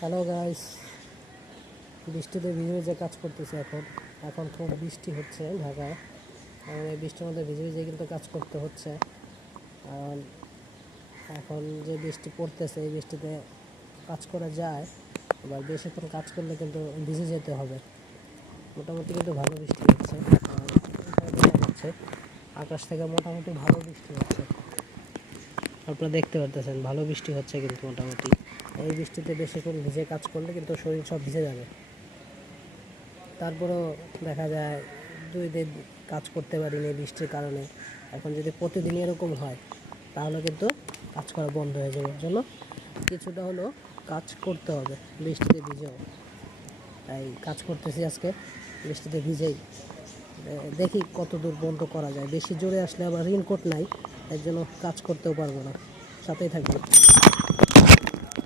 Hello guys, বৃষ্টিতে ভিজে ভিজে কাজ করতেছে। এখন খুব বৃষ্টি হচ্ছে ঢাকায়। এই বৃষ্টির মধ্যে ভিজে ভিজে কিন্তু কাজ করতে হচ্ছে। আর এখন যে বৃষ্টি পড়তেছে, এই বৃষ্টিতে কাজ করা যায়, এবার বেশিক্ষণ কাজ করলে কিন্তু ভিজে যেতে হবে। মোটামুটি কিন্তু ভালো বৃষ্টি হচ্ছে, আর দেখা যাচ্ছে আকাশ থেকে মোটামুটি ভালো বৃষ্টি হচ্ছে। আপনারা দেখতে পারতেছেন ভালো বৃষ্টি হচ্ছে কিন্তু মোটামুটি। এই বৃষ্টিতে বেশিক্ষণ ভিজে কাজ করলে কিন্তু শরীর সব ভিজে যাবে। তারপরেও দেখা যায় 2 দিন কাজ করতে পারিনি এই বৃষ্টির কারণে। এখন যদি প্রতিদিন এরকম হয় তাহলে কিন্তু কাজ করা বন্ধ হয়ে যাবে। এর জন্য কিছুটা হলেও কাজ করতে হবে বৃষ্টিতে ভিজেও। তাই কাজ করতেছি আজকে বৃষ্টিতে ভিজেই। দেখি কত দূর বন্ধ করা যায়। বেশি জোরে আসলে আবার রেইনকোট নাই, এর জন্য কাজ করতেও পারবো না। সাথেই থাকবে।